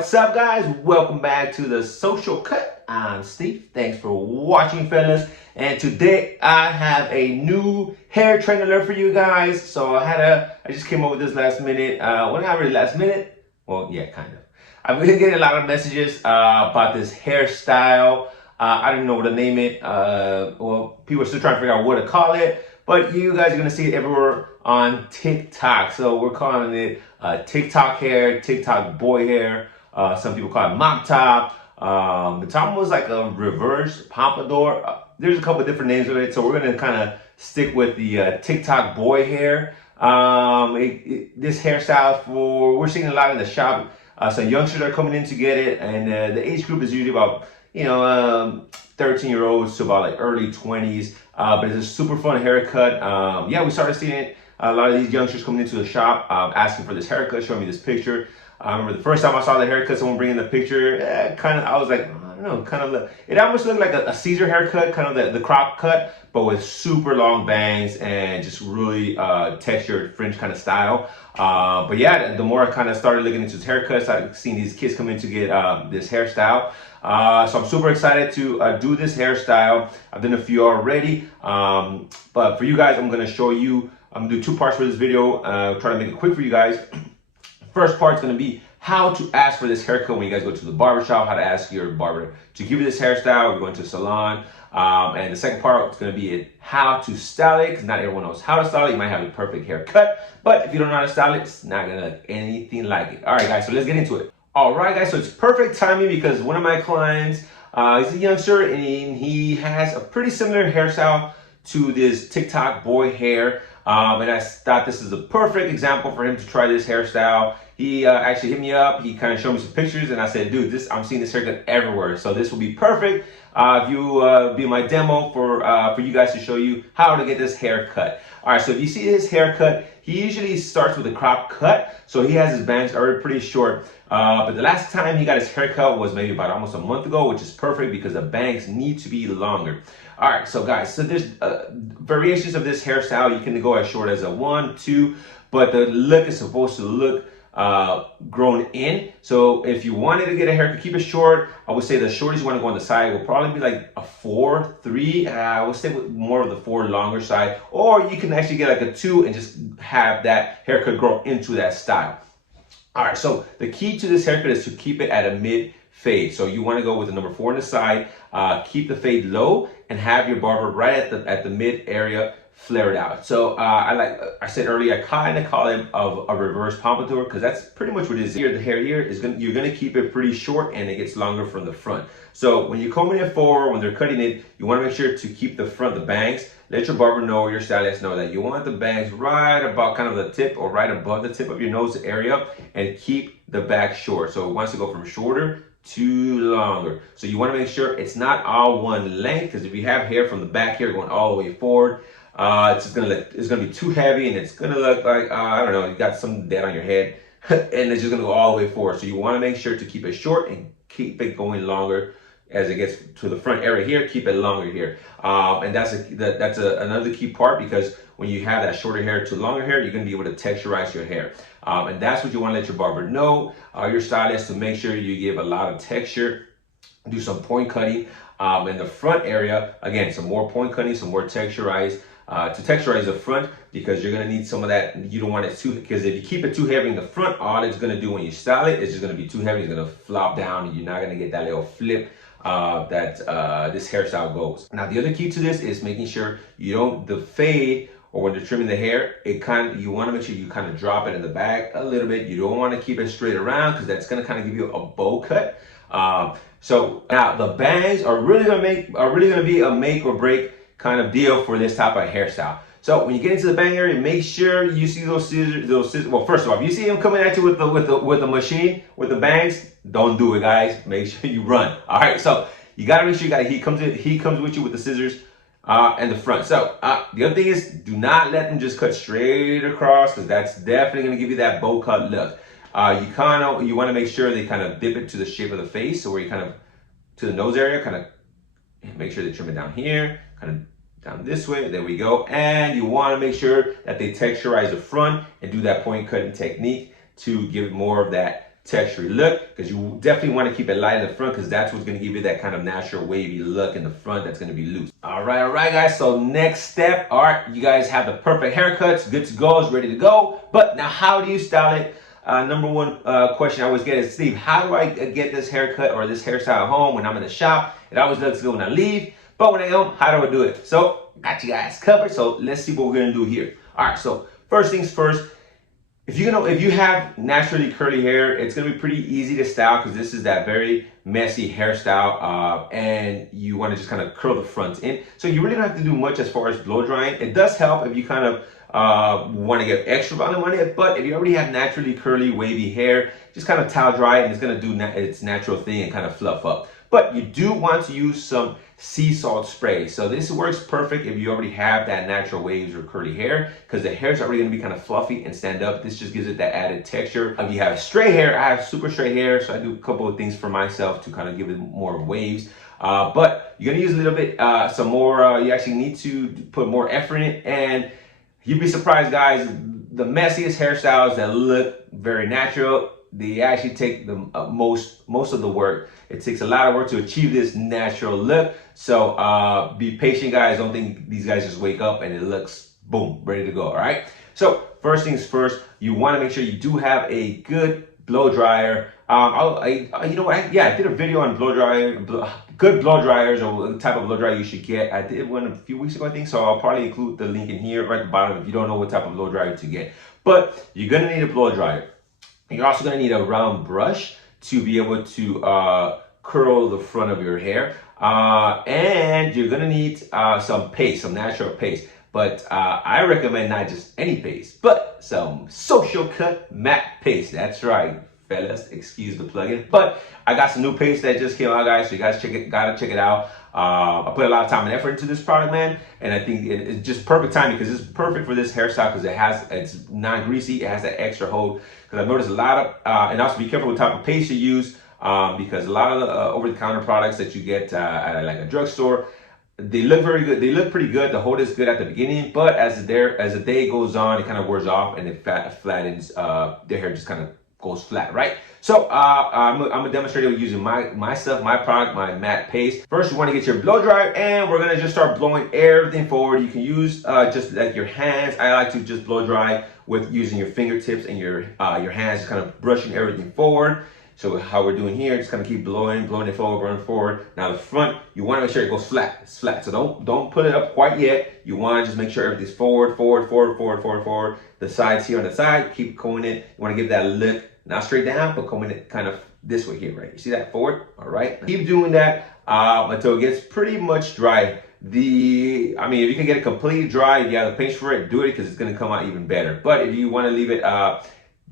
What's up, guys? Welcome back to the Social Cut. I'm Steve. Thanks for watching, fellas. And today I have a new hair trend alert for you guys. So I just came up with this last minute. Well, not really last minute. Well, yeah, kind of. I've been getting a lot of messages about this hairstyle. I don't even know what to name it. Well, people are still trying to figure out what to call it. But you guys are going to see it everywhere on TikTok. So we're calling it TikTok hair, TikTok boy hair. Some people call it mop top. It's almost like a reverse pompadour. There's a couple different names of it. So we're going to kind of stick with the TikTok boy hair. This hairstyle we're seeing a lot in the shop. Some youngsters are coming in to get it. And the age group is usually about, 13-year-olds to about like early 20s. But it's a super fun haircut. Yeah, we started seeing it. A lot of these youngsters coming into the shop asking for this haircut, showing me this picture. I remember the first time I saw the haircut, someone bringing the picture, I was like, I don't know, it almost looked like a Caesar haircut, kind of the crop cut, but with super long bangs and just really textured fringe kind of style. But yeah, the more I kind of started looking into his haircuts, I've seen these kids come in to get this hairstyle. So I'm super excited to do this hairstyle. I've done a few already, but for you guys, I'm gonna show you. I'm gonna do two parts for this video. Try to make it quick for you guys. First part is gonna be how to ask for this haircut when you guys go to the barbershop. How to ask your barber to give you this hairstyle. We're going to a salon. And the second part is gonna be how to style it, because not everyone knows how to style it. You might have the perfect haircut, but if you don't know how to style it, it's not gonna look anything like it. All right, guys. So let's get into it. All right, guys, so it's perfect timing because one of my clients, he's a youngster and he has a pretty similar hairstyle to this TikTok boy hair. And I thought this is a perfect example for him to try this hairstyle. He actually hit me up. He kind of showed me some pictures and I said, dude, I'm seeing this haircut everywhere. So this will be perfect if you be my demo for you guys to show you how to get this haircut. All right, so if you see his haircut, he usually starts with a crop cut. So he has his bangs already pretty short. But the last time he got his haircut was maybe about almost a month ago, which is perfect because the bangs need to be longer. All right, so guys, so there's variations of this hairstyle. You can go as short as a 1, 2, but the look is supposed to look grown in. So if you wanted to get a haircut, keep it short. I would say the shortest you want to go on the side will probably be like a 4, 3. I would stay with more of the 4 longer side, or you can actually get like a 2 and just have that haircut grow into that style. All right, so the key to this haircut is to keep it at a mid fade. So you want to go with the number 4 on the side, keep the fade low, and have your barber right at the mid area flared out. So I said earlier, I kind of call it a reverse pompadour because that's pretty much what it is. Here, the hair here you're gonna keep it pretty short and it gets longer from the front. So when you're combing it forward, when they're cutting it, you want to make sure to keep the bangs. Let your barber know, your stylist know that you want the bangs right about kind of the tip or right above the tip of your nose area, and keep the back short. So it wants to go from shorter to longer. So you want to make sure it's not all one length, because if you have hair from the back here going all the way forward, it's gonna be too heavy and it's gonna look like I don't know, you got some dead on your head and it's just gonna go all the way forward. So you want to make sure to keep it short and keep it going longer as it gets to the front area here. Keep it longer here, and that's another key part, because when you have that shorter hair to longer hair, you're gonna be able to texturize your hair, and that's what you want to let your barber know, your stylist, to make sure you give a lot of texture. Do some point cutting in the front area. Again, some more point cutting, some more texturize. To texturize the front, because you're going to need some of that. You don't want it too, because if you keep it too heavy in the front, all it's going to do when you style it is just going to be too heavy. It's going to flop down and you're not going to get that little flip that this hairstyle goes. Now, the other key to this is making sure you don't, the fade, or when you're trimming the hair, you want to make sure you kind of drop it in the back a little bit. You don't want to keep it straight around, because that's going to kind of give you a bow cut. So now the bangs are really going to be a make or break kind of deal for this type of hairstyle. So when you get into the bang area, make sure you see those scissors. Well, first of all, if you see him coming at you with the machine with the bangs, don't do it, guys. Make sure you run. All right. So you gotta make sure he comes with you with the scissors and the front. So the other thing is, do not let them just cut straight across, because that's definitely gonna give you that bow cut look. You want to make sure they kind of dip it to the shape of the face, so where you kind of to the nose area, kind of make sure they trim it down here, kind of down this way. There we go. And you want to make sure that they texturize the front and do that point cutting technique to give it more of that texture look, because you definitely want to keep it light in the front, because that's what's going to give you that kind of natural wavy look in the front that's going to be loose. All right, guys. So next step, all right, you guys have the perfect haircuts, good to go, it's ready to go. But now, how do you style it? Number one question I always get is, Steve, how do I get this haircut or this hairstyle at home when I'm in the shop? It always looks good when I leave, but when I home, how do I do it? So got you guys covered. So let's see what we're gonna do here. All right. So first things first. If you have naturally curly hair, it's gonna be pretty easy to style, because this is that very messy hairstyle, and you want to just kind of curl the front in. So you really don't have to do much as far as blow drying. It does help if you kind of want to get extra volume on it, but if you already have naturally curly, wavy hair, just kind of towel dry it, and it's gonna do its natural thing and kind of fluff up. But you do want to use some sea salt spray. So this works perfect if you already have that natural waves or curly hair, because the hair is already gonna be kind of fluffy and stand up. This just gives it that added texture. If you have straight hair, I have super straight hair, so I do a couple of things for myself to kind of give it more waves. But you're gonna use a little bit, some more, you actually need to put more effort in it, and you'd be surprised, guys, the messiest hairstyles that look very natural, they actually take the most of the work. It takes a lot of work to achieve this natural look. So be patient, guys. Don't think these guys just wake up and it looks boom, ready to go. All right. So first things first, you want to make sure you do have a good blow dryer. You know what? I did a video on blow dryer, good blow dryers, or the type of blow dryer you should get. I did one a few weeks ago, I think. So I'll probably include the link in here right at the bottom if you don't know what type of blow dryer to get. But you're gonna need a blow dryer. You're also gonna need a round brush to be able to curl the front of your hair, and you're gonna need some paste, some natural paste. But I recommend not just any paste, but some social cut matte paste. That's right, fellas, excuse the plug-in. But I got some new paste that just came out, guys, so you guys gotta check it out. I put a lot of time and effort into this product, man, and I think it's just perfect timing, because it's perfect for this hairstyle, because it's non-greasy, it has that extra hold. Because I've noticed a lot of, and also be careful what type of paste you use, because a lot of the over-the-counter products that you get at like a drugstore, they look very good. They look pretty good. The hold is good at the beginning, but as the day goes on, it kind of wears off and it flattens. The hair just kind of goes flat, right? So I'm gonna demonstrate it using my stuff, my product, my matte paste. First, you want to get your blow dryer, and we're gonna just start blowing everything forward. You can use just like your hands. I like to just blow dry with using your fingertips and your hands, just kind of brushing everything forward. So how we're doing here, just kind of keep blowing it forward, blowing forward. Now the front, you want to make sure it goes flat. It's flat. So don't put it up quite yet. You want to just make sure everything's forward. The sides here on the side, keep combing it. You want to give that a lift, not straight down, but combing it kind of this way here, right? You see that forward? All right. Keep doing that until it gets pretty much dry. If you can get it completely dry, if you have the patience for it, do it, because it's going to come out even better. But if you want to leave it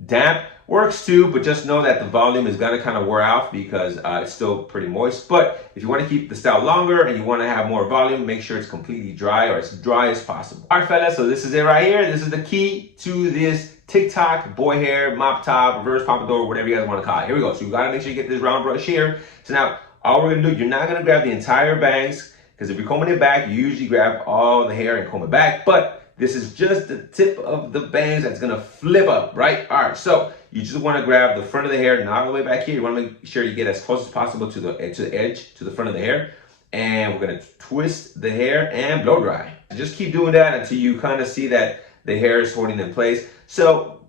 damp, works too, but just know that the volume is gonna kind of wear off, because it's still pretty moist. But if you want to keep the style longer and you want to have more volume, make sure it's completely dry, or as dry as possible. All right, fellas, so this is it right here. This is the key to this TikTok boy hair, mop top, reverse pompadour, whatever you guys want to call it. Here we go. So you gotta make sure you get this round brush here. So now all we're gonna do, you're not gonna grab the entire bangs, because if you're combing it back, you usually grab all the hair and comb it back. But this is just the tip of the bangs that's gonna flip up, right? All right, so you just wanna grab the front of the hair, not all the way back here. You wanna make sure you get as close as possible to the edge, to the front of the hair. And we're gonna twist the hair and blow dry. Just keep doing that until you kind of see that the hair is holding in place. So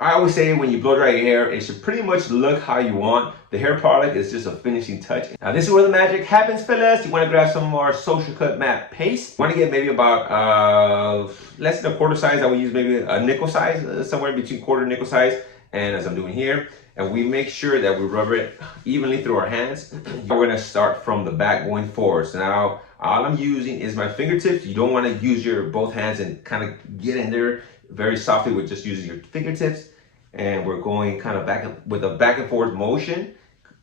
I always say when you blow dry your hair, it should pretty much look how you want. The hair product is just a finishing touch. Now this is where the magic happens, fellas. You want to grab some more social cut matte paste. You want to get maybe about less than a quarter size. I would use maybe a nickel size, somewhere between quarter and nickel size. And as I'm doing here, and we make sure that we rub it evenly through our hands. We're gonna start from the back going forward. So now all I'm using is my fingertips. You don't want to use your both hands and kind of get in there very softly with just using your fingertips. And we're going kind of with a back and forth motion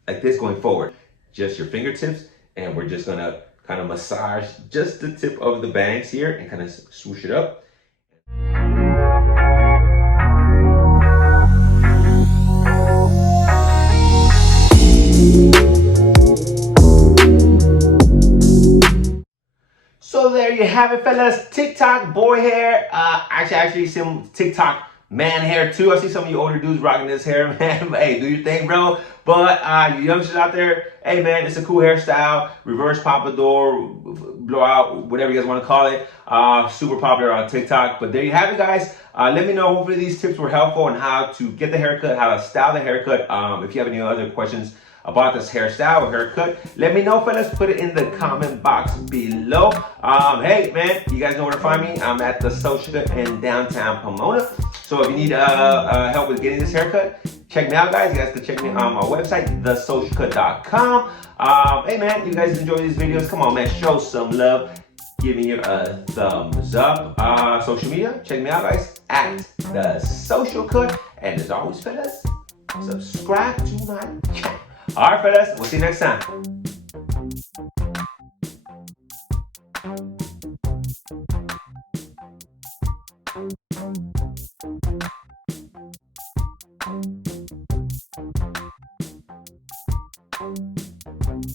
like this, going forward. Just your fingertips, and we're just gonna kind of massage just the tip of the bangs here and kind of swoosh it up. So there you have it, fellas. TikTok boy hair. Actually some TikTok man hair too. I see some of you older dudes rocking this hair, man. Hey, do your thing, bro. But you youngsters out there, hey man, it's a cool hairstyle. Reverse pompadour, blowout, whatever you guys want to call it. Super popular on TikTok. But there you have it, guys. Let me know. Hopefully these tips were helpful on how to get the haircut, how to style the haircut. If you have any other questions about this hairstyle or haircut, let me know, fellas. Put it in the comment box below. Hey man, you guys know where to find me. I'm at the Social Cut in downtown Pomona. So if you need help with getting this haircut, check me out, guys. You guys can check me on my website, thesocialcut.com. Hey man, you guys enjoy these videos? Come on, man, show some love. Give me a thumbs up. Social media, check me out, guys, at The Social Cut. And as always, fellas, subscribe to my channel. All right, fellas, we'll see you next time.